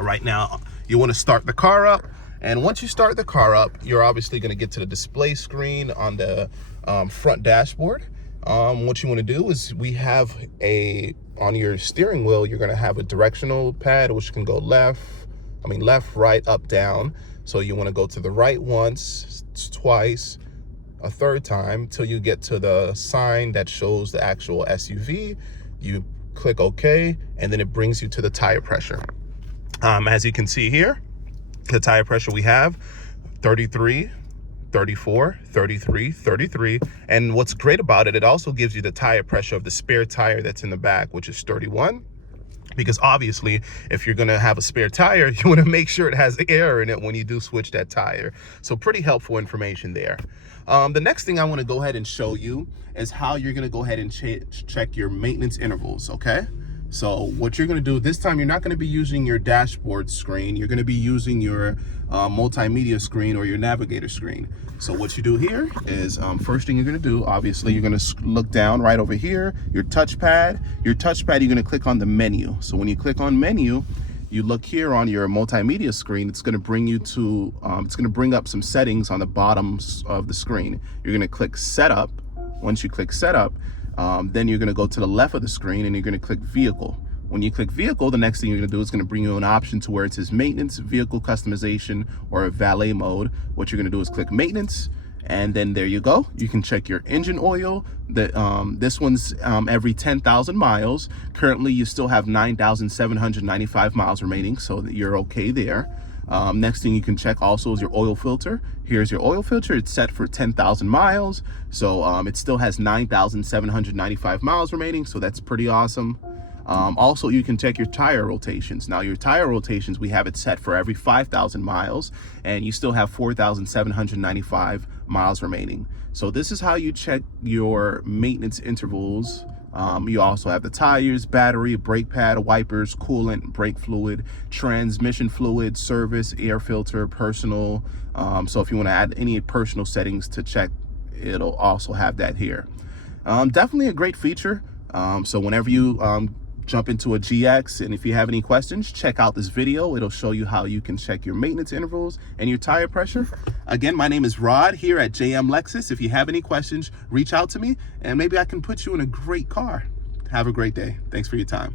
Right now, you want to start the car up. And once you start the car up, you're obviously going to get to the display screen on the front dashboard. What you want to do is on your steering wheel, you're going to have a directional pad, which can go left, right, up, down. So you want to go to the right once, twice, a third time, till you get to the sign that shows the actual SUV. You click OK, and then it brings you to the tire pressure. As you can see here, the tire pressure we have 33, 34, 33, 33. And what's great about it, it also gives you the tire pressure of the spare tire that's in the back, which is 31. Because obviously, if you're gonna have a spare tire, you wanna make sure it has air in it when you do switch that tire. So pretty helpful information there. The next thing I wanna go ahead and show you is how you're gonna go ahead and check your maintenance intervals, okay? So what you're gonna do, this time you're not gonna be using your dashboard screen, you're gonna be using your multimedia screen or your navigator screen. So what you do here is, first thing you're gonna do, obviously you're gonna look down right over here, your touchpad, you're gonna click on the menu. So when you click on menu, you look here on your multimedia screen, it's gonna bring you to, it's gonna bring up some settings on the bottom of the screen. You're gonna click setup. Once you click setup, then you're gonna go to the left of the screen and you're gonna click vehicle. When you click vehicle, the next thing you're gonna do is gonna bring you an option to where it says maintenance, vehicle customization, or valet mode. What you're gonna do is click maintenance, and then there you go. You can check your engine oil. This one's every 10,000 miles. Currently, you still have 9,795 miles remaining, so that you're okay there. Next thing you can check also is your oil filter. Here's your oil filter. It's set for 10,000 miles. So it still has 9,795 miles remaining. So that's pretty awesome. Also, you can check your tire rotations. Now, your tire rotations, we have it set for every 5,000 miles, and you still have 4,795 miles remaining. So this is how you check your maintenance intervals. You also have the tires, battery, brake pad, wipers, coolant, brake fluid, transmission fluid, service, air filter, personal. So if you want to add any personal settings to check, it'll also have that here. Definitely a great feature. So whenever you jump into a GX, and if you have any questions, check out this video. It'll show you how you can check your maintenance intervals and your tire pressure. Again, my name is Rod here at JM Lexus. If you have any questions, reach out to me and maybe I can put you in a great car. Have a great day. Thanks for your time.